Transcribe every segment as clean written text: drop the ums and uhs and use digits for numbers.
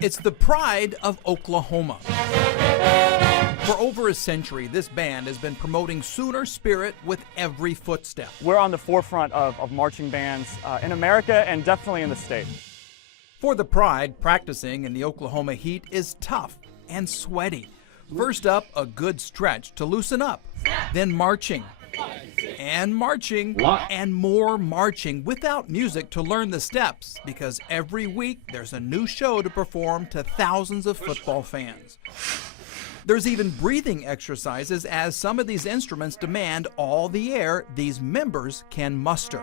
It's the pride of Oklahoma. For over a century, this band has been promoting Sooner spirit with every footstep. We're on the forefront of marching bands in America and definitely in the state. For the Pride, practicing in the Oklahoma heat is tough and sweaty. First up, a good stretch to loosen up, then marching. And marching, and more marching without music to learn the steps, because every week there's a new show to perform to thousands of football fans. There's even breathing exercises, as some of these instruments demand all the air these members can muster.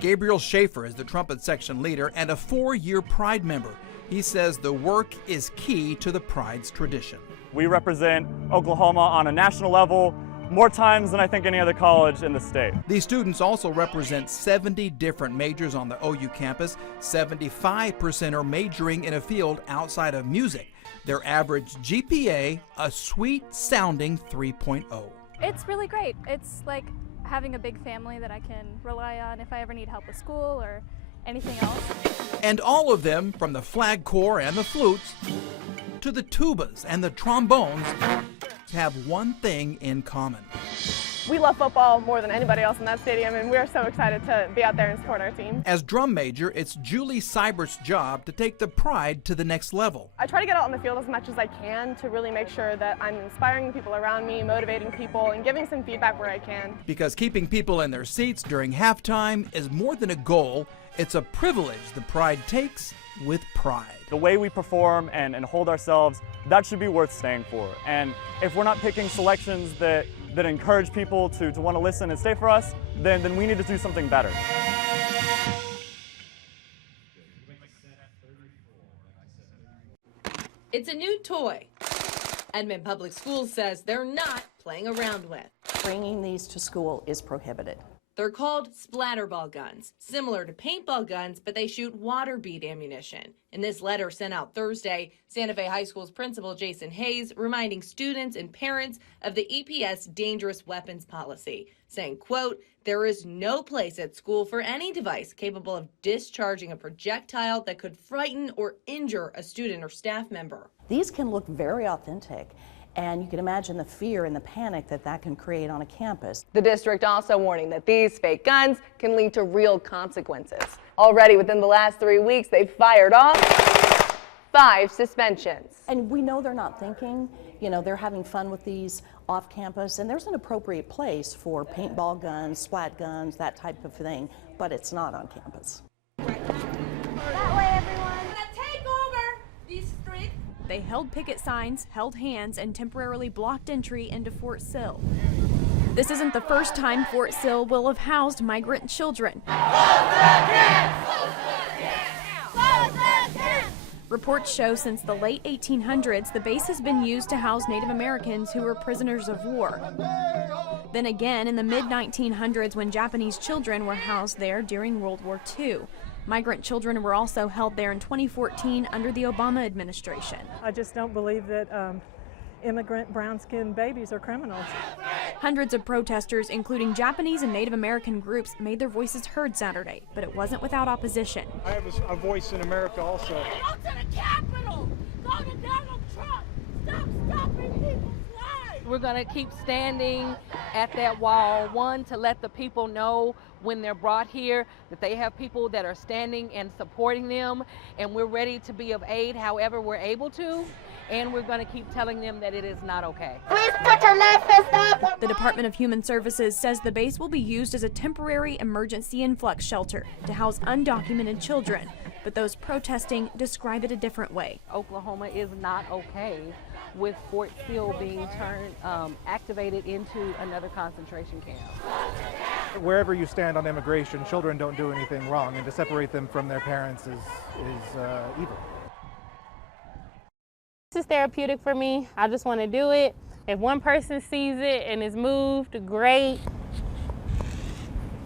Gabriel Schaefer is the trumpet section leader and a 4-year Pride member. He says the work is key to the Pride's tradition. We represent Oklahoma on a national level more times than I think any other college in the state. These students also represent 70 different majors on the OU campus. 75% are majoring in a field outside of music. Their average GPA, a sweet-sounding 3.0. It's really great. It's like having a big family that I can rely on if I ever need help with school or anything else. And all of them, from the flag corps and the flutes to the tubas and the trombones, have one thing in common. We love football more than anybody else in that stadium, and we're so excited to be out there and support our team. As drum major, it's Julie Seibert's job to take the Pride to the next level. I try to get out on the field as much as I can to really make sure that I'm inspiring the people around me, motivating people, and giving some feedback where I can. Because keeping people in their seats during halftime is more than a goal, it's a privilege the Pride takes with pride. The way we perform and hold ourselves, that should be worth staying for. And if we're not picking selections that encourage people to want to listen and stay for us, then we need to do something better. It's a new toy Edmond Public Schools says they're not playing around with. Bringing these to school is prohibited. They're called splatterball guns, similar to paintball guns, but they shoot water bead ammunition. In this letter sent out Thursday, Santa Fe High School's principal Jason Hayes reminding students and parents of the EPS dangerous weapons policy, saying, quote, "There is no place at school for any device capable of discharging a projectile that could frighten or injure a student or staff member." These can look very authentic, and you can imagine the fear and the panic that can create on a campus. The district also warning that these fake guns can lead to real consequences. Already within the last 3 weeks, they've fired off 5 suspensions. And we know they're not thinking, they're having fun with these off campus, and there's an appropriate place for paintball guns, splat guns, that type of thing, but it's not on campus. That way, everyone. Take over these streets. They held picket signs, held hands, and temporarily blocked entry into Fort Sill. This isn't the first time Fort Sill will have housed migrant children. Reports show since the late 1800s, the base has been used to house Native Americans who were prisoners of war. Then again in the mid-1900s when Japanese children were housed there during World War II. Migrant children were also held there in 2014 under the Obama administration. I just don't believe that immigrant brown-skinned babies are criminals. Hundreds of protesters, including Japanese and Native American groups, made their voices heard Saturday, but it wasn't without opposition. I have a voice in America also. Go to the Capitol! Go to Donald Trump! Stop stopping people's lives! We're going to keep standing at that wall, one, to let the people know when they're brought here that they have people that are standing and supporting them, and we're ready to be of aid however we're able to. And we're going to keep telling them that it is not okay. Please put your left fist up. The Department of Human Services says the base will be used as a temporary emergency influx shelter to house undocumented children. But those protesting describe it a different way. Oklahoma is not okay with Fort Sill being activated into another concentration camp. Wherever you stand on immigration, children don't do anything wrong, and to separate them from their parents is evil. This is therapeutic for me. I just want to do it. If one person sees it and is moved, great.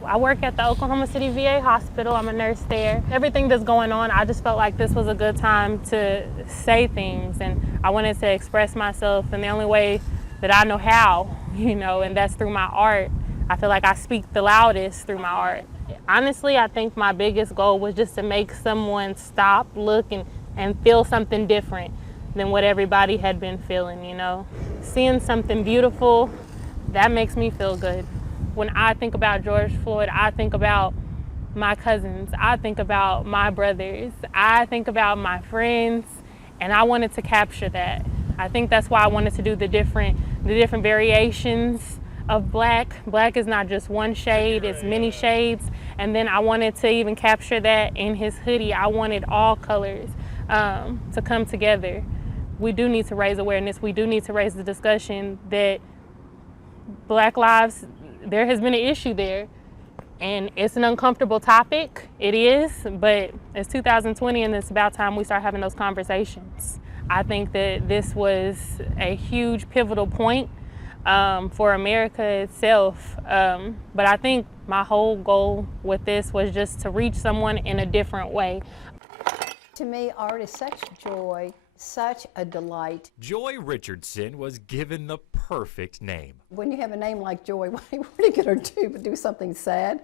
I work at the Oklahoma City VA hospital. I'm a nurse there. Everything that's going on, I just felt like this was a good time to say things, and I wanted to express myself in the only way that I know how, and that's through my art. I feel like I speak the loudest through my art. honestly, I think my biggest goal was just to make someone stop, look, and feel something different than what everybody had been feeling, you know. Seeing something beautiful, that makes me feel good. When I think about George Floyd, I think about my cousins, I think about my brothers, I think about my friends, and I wanted to capture that. I think that's why I wanted to do the different variations of black. Black is not just one shade, it's many shades. And then I wanted to even capture that in his hoodie. I wanted all colors to come together. We do need to raise awareness. We do need to raise the discussion that Black lives, there has been an issue there. And it's an uncomfortable topic, it is, but it's 2020 and it's about time we start having those conversations. I think that this was a huge pivotal point for America itself, but I think my whole goal with this was just to reach someone in a different way. To me, art is such joy, such a delight. Joy Richardson was given the perfect name. When you have a name like Joy, what are you going to do but do something sad?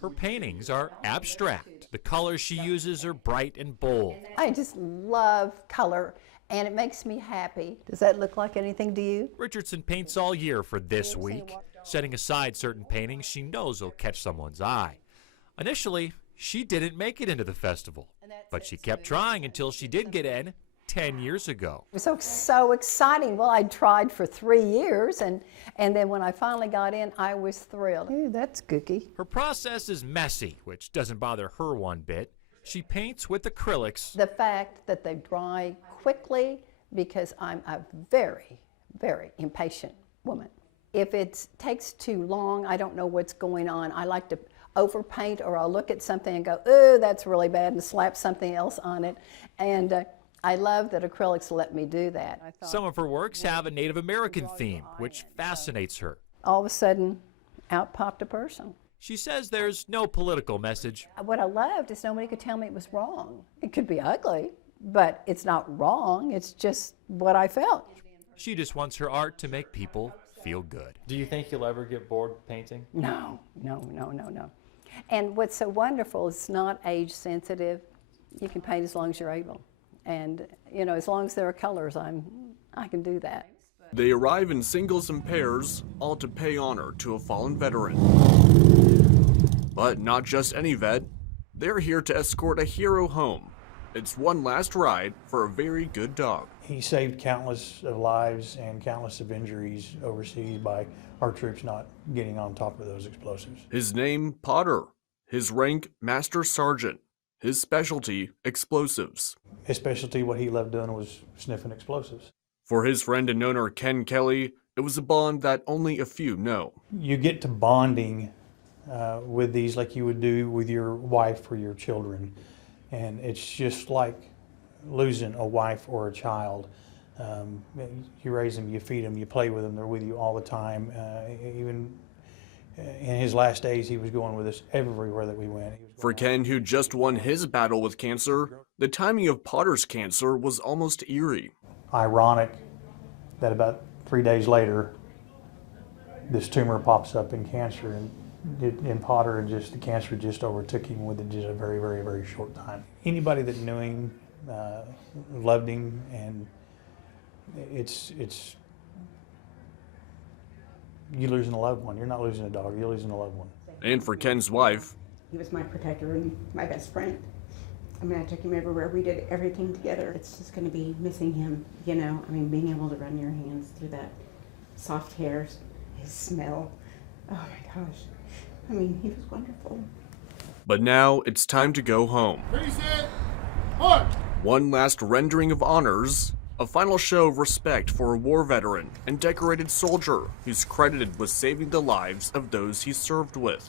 Her paintings are abstract. The colors she uses are bright and bold. I just love color, and it makes me happy. Does that look like anything to you? Richardson paints all year for this week, setting aside certain paintings she knows will catch someone's eye. Initially, she didn't make it into the festival, but she kept trying until she did get in 10 years ago. It was so exciting. Well, I tried for 3 years, and then when I finally got in, I was thrilled. Ooh, that's kooky. Her process is messy, which doesn't bother her one bit. She paints with acrylics. The fact that they dry quickly, because I'm a very, very impatient woman. If it takes too long, I don't know what's going on. I like to overpaint, or I'll look at something and go, oh, that's really bad, and slap something else on it. And I love that acrylics let me do that. Some of her works have a Native American theme, which fascinates her. All of a sudden, out popped a person. She says there's no political message. What I loved is nobody could tell me it was wrong. It could be ugly, but it's not wrong. It's just what I felt. She just wants her art to make people feel good. Do you think you'll ever get bored painting? No. And what's so wonderful is it's not age sensitive. You can paint as long as you're able. And, you know, as long as there are colors, I can do that. They arrive in singles and pairs, all to pay honor to a fallen veteran. But not just any vet. They're here to escort a hero home. It's one last ride for a very good dog. He saved countless of lives and countless of injuries overseas by our troops not getting on top of those explosives. His name, Potter. His rank, Master Sergeant. His specialty, explosives. His specialty, what he loved doing, was sniffing explosives. For his friend and owner, Ken Kelly, it was a bond that only a few know. You get to bonding with these like you would do with your wife or your children. And it's just like losing a wife or a child. You raise them, you feed them, you play with them, they're with you all the time. Even in his last days, he was going with us everywhere that we went. For Ken, who just won his battle with cancer, the timing of Potter's cancer was almost eerie. Ironic that about 3 days later, this tumor pops up in cancer, and in Potter, and just the cancer just overtook him within just a very, very, very short time. Anybody that knew him loved him, and it's you losing a loved one. You're not losing a dog, you're losing a loved one. And for Ken's wife, he was my protector and my best friend. I mean, I took him everywhere. We did everything together. It's just going to be missing him, you know. I mean, being able to run your hands through that soft hair, his smell. Oh my gosh. I mean, he was wonderful. But now it's time to go home. One last rendering of honors, a final show of respect for a war veteran and decorated soldier who's credited with saving the lives of those he served with.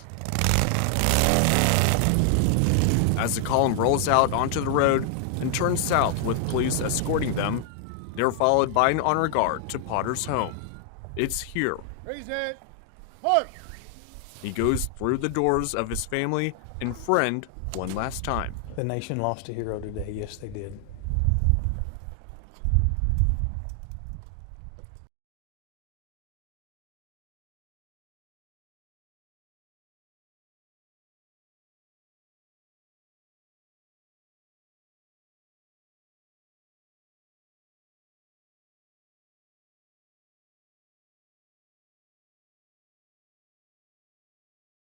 As the column rolls out onto the road and turns south with police escorting them, they're followed by an honor guard to Potter's home. It's here. He goes through the doors of his family and friend one last time. The nation lost a hero today, yes they did.